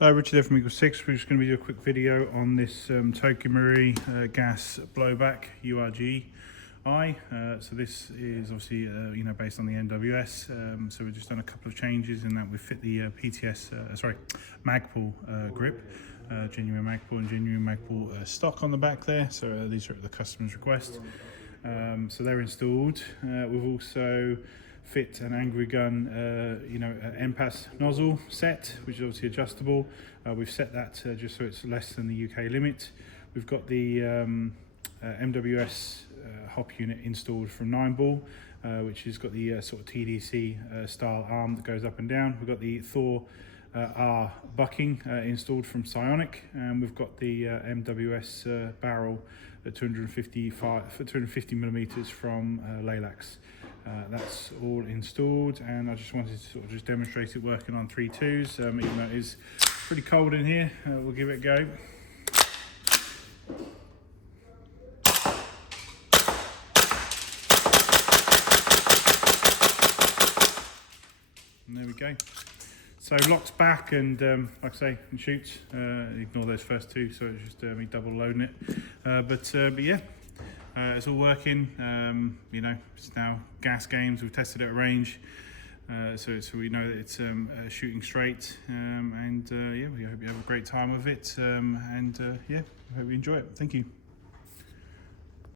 Richard there from Eagle 6. We're just going to do a quick video on this Tokyo Marui gas blowback URGI. So this is obviously based on the MWS. So we've just done a couple of changes in that we fit the Magpul grip, genuine Magpul and genuine Magpul stock on the back there. So these are at the customer's request. So they're installed. We've also fit an Angrygun, MPAS nozzle set, which is obviously adjustable. We've set that just so it's less than the UK limit. We've got the MWS Hop unit installed from Nineball, which has got the sort of TDC style arm that goes up and down. We've got the Thor R bucking installed from Psionic, and we've got the MWS barrel at 250 millimeters from Lalax. That's all installed, and I just wanted to sort of just demonstrate it working on 3.2s. Even though it is pretty cold in here, we'll give it a go. And there we go. So locks back and like I say, and shoots. Ignore those first two, so it's just me double loading it. But yeah. It's all working. It's now gas games. We've tested it at range, so we know that it's shooting straight. Yeah, we hope you have a great time with it. Yeah, I hope you enjoy it. Thank you.